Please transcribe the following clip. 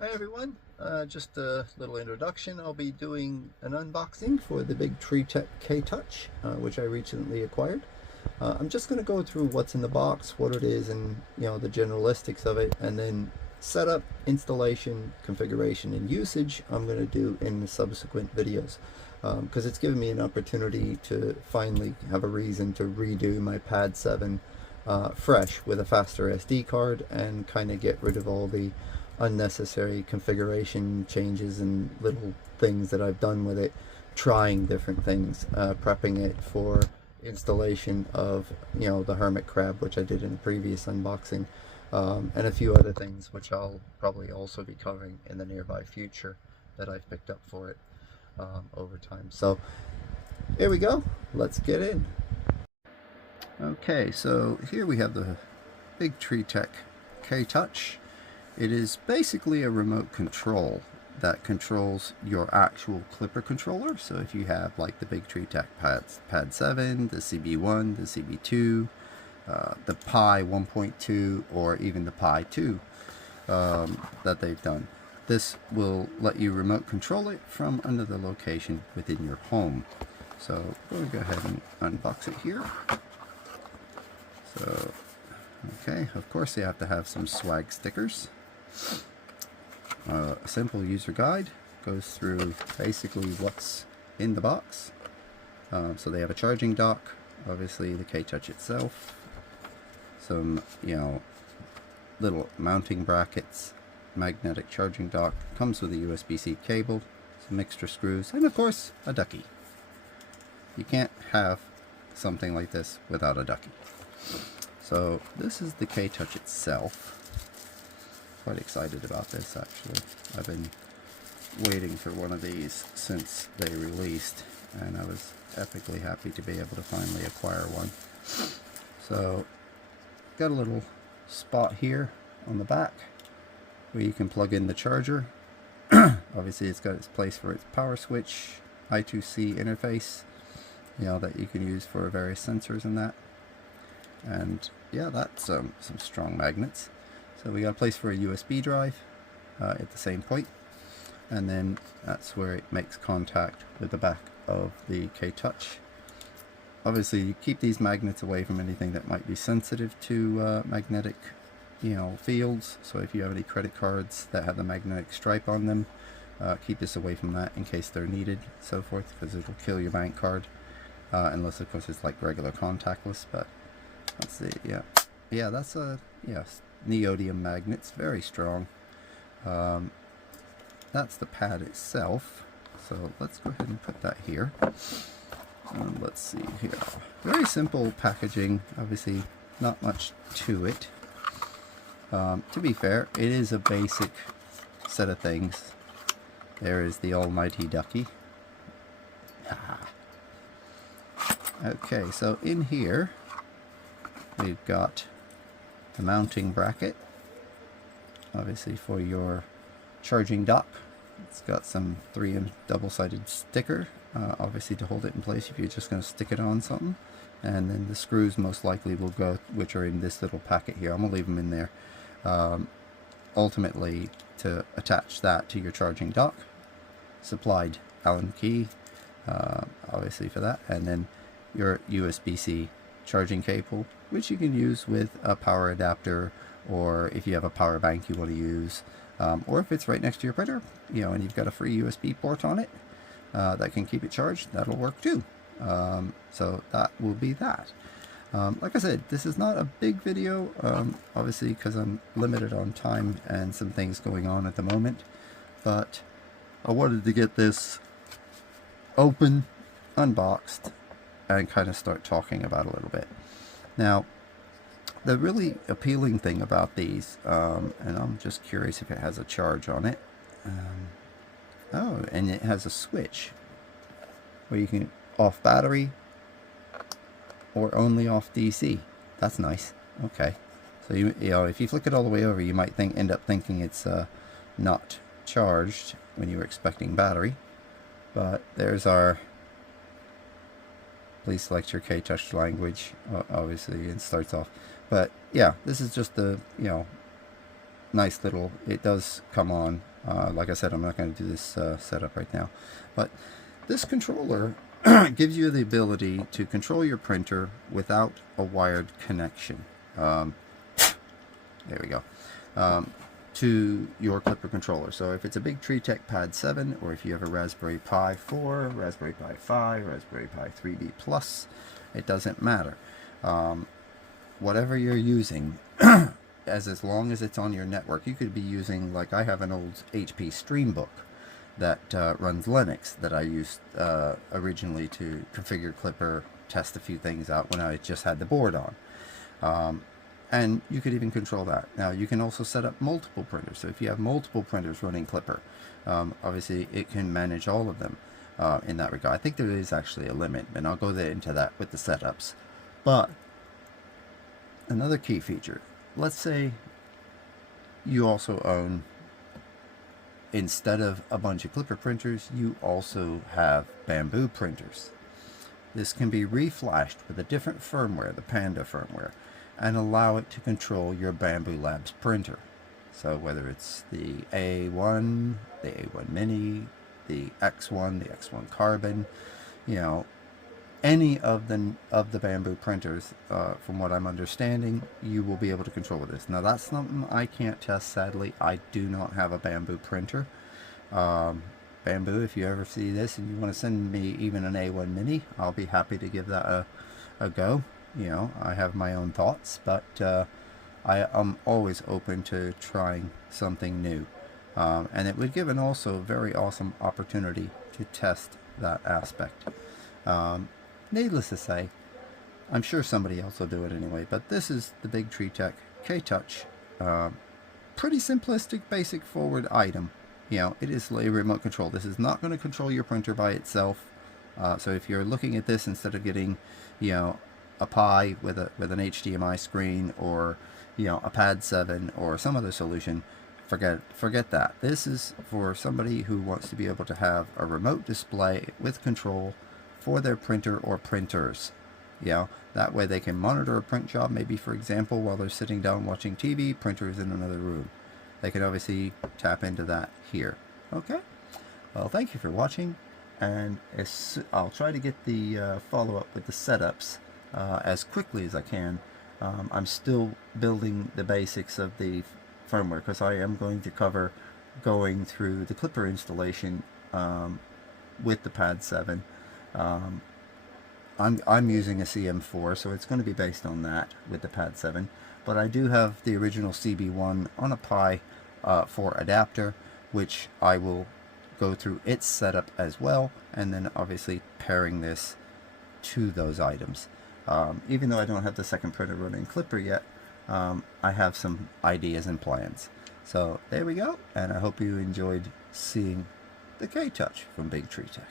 Hi everyone, just a little introduction. I'll be doing an unboxing for the Bigtreetech K-Touch, which I recently acquired. I'm just going to go through what's in the box, what it is, and the generalistics of it, and then setup, installation, configuration, and usage I'm going to do in the subsequent videos, because it's given me an opportunity to finally have a reason to redo my Pad 7 fresh with a faster SD card and kind of get rid of all the unnecessary configuration changes and little things that I've done with it, trying different things, prepping it for installation of the hermit crab, which I did in a previous unboxing, and a few other things which I'll probably also be covering in the nearby future that I've picked up for it over time. So here we go, let's get in. Okay, so here we have the Bigtreetech K-Touch. It is basically a remote control that controls your actual Klipper controller. So if you have like the Bigtreetech Pad 7, the CB1, the CB2, the Pi 1.2, or even the Pi 2 that they've done, this will let you remote control it from another location within your home. So we'll go ahead and unbox it here. So, okay, of course you have to have some swag stickers. A simple user guide goes through basically what's in the box. So they have a charging dock, obviously the K-Touch itself, some little mounting brackets, magnetic charging dock, comes with a USB-C cable, some extra screws, and of course a ducky. You can't have something like this without a ducky. So this is the K-Touch itself. Quite excited about this, actually. I've been waiting for one of these since they released, and I was epically happy to be able to finally acquire one. So got a little spot here on the back where you can plug in the charger. Obviously it's got its place for its power switch, I2C interface, that you can use for various sensors and that. And yeah, that's some strong magnets. So we got a place for a USB drive at the same point, and then that's where it makes contact with the back of the K-Touch. Obviously you keep these magnets away from anything that might be sensitive to magnetic fields. So if you have any credit cards that have the magnetic stripe on them, keep this away from that in case they're needed, so forth, because it'll kill your bank card, unless of course it's like regular contactless. But let's see, yeah, that's a neodymium magnets, very strong. That's the pad itself, so let's go ahead and put that here. Let's see here, very simple packaging, obviously not much to it. To be fair, it is a basic set of things. There is the almighty ducky. Okay, so in here we've got the mounting bracket, obviously for your charging dock. It's got some 3M double-sided sticker, obviously to hold it in place if you're just going to stick it on something. And then the screws most likely will go, which are in this little packet here. I'm going to leave them in there. Ultimately, to attach that to your charging dock, supplied Allen key, obviously for that, and then your USB-C charging cable, which you can use with a power adapter, or if you have a power bank you want to use, or if it's right next to your printer, and you've got a free USB port on it that can keep it charged, that'll work too. So that will be that. Like I said, this is not a big video, obviously because I'm limited on time and some things going on at the moment, but I wanted to get this open, unboxed, and kind of start talking about a little bit. Now, the really appealing thing about these, and I'm just curious if it has a charge on it. Oh, and it has a switch where you can off battery or only off DC. That's nice. Okay, so if you flick it all the way over, you might end up thinking it's not charged when you were expecting battery. But there's our please select your K-Touch language, obviously it starts off. But yeah, this is just the nice little, it does come on. Like I said, I'm not going to do this setup right now, but this controller gives you the ability to control your printer without a wired connection. There we go. To your Klipper controller. So if it's a Bigtreetech Pad 7, or if you have a Raspberry Pi 4, Raspberry Pi 5, Raspberry Pi 3B Plus, it doesn't matter. Whatever you're using, as long as it's on your network, you could be using, like I have an old HP Streambook that runs Linux that I used originally to configure Klipper, test a few things out when I just had the board on. And you could even control that. Now you can also set up multiple printers. So if you have multiple printers running Klipper, obviously it can manage all of them in that regard. I think there is actually a limit, and I'll go into that with the setups. But another key feature, let's say you also own, instead of a bunch of Klipper printers, you also have Bamboo printers. This can be reflashed with a different firmware, the Panda firmware, and allow it to control your Bamboo Labs printer. So whether it's the A1, the A1 Mini, the X1, the X1 Carbon, you know, any of the Bamboo printers, from what I'm understanding, you will be able to control with this. Now that's something I can't test, sadly. I do not have a Bamboo printer. Bamboo, if you ever see this and you want to send me even an A1 Mini, I'll be happy to give that a go. You know, I have my own thoughts, but I am always open to trying something new. And it would give an also very awesome opportunity to test that aspect. Needless to say, I'm sure somebody else will do it anyway, but this is the Bigtreetech K-Touch. Pretty simplistic, basic forward item. You know, it is a remote control. This is not going to control your printer by itself. So if you're looking at this, instead of getting, you know, a Pi with an HDMI screen, or, you know, a Pad 7 or some other solution, forget that. This is for somebody who wants to be able to have a remote display with control for their printer or printers. You know, that way they can monitor a print job, maybe for example while they're sitting down watching TV, printer is in another room. They can obviously tap into that here. Okay, well, thank you for watching, and I'll try to get the follow-up with the setups as quickly as I can. I'm still building the basics of the firmware, because I am going to cover going through the Klipper installation with the Pad 7. I'm using a CM4, so it's going to be based on that with the Pad 7. But I do have the original CB1 on a Pi 4 adapter, which I will go through its setup as well, and then obviously pairing this to those items. Even though I don't have the second printer running Klipper yet, I have some ideas and plans. So there we go, and I hope you enjoyed seeing the K-Touch from Bigtreetech.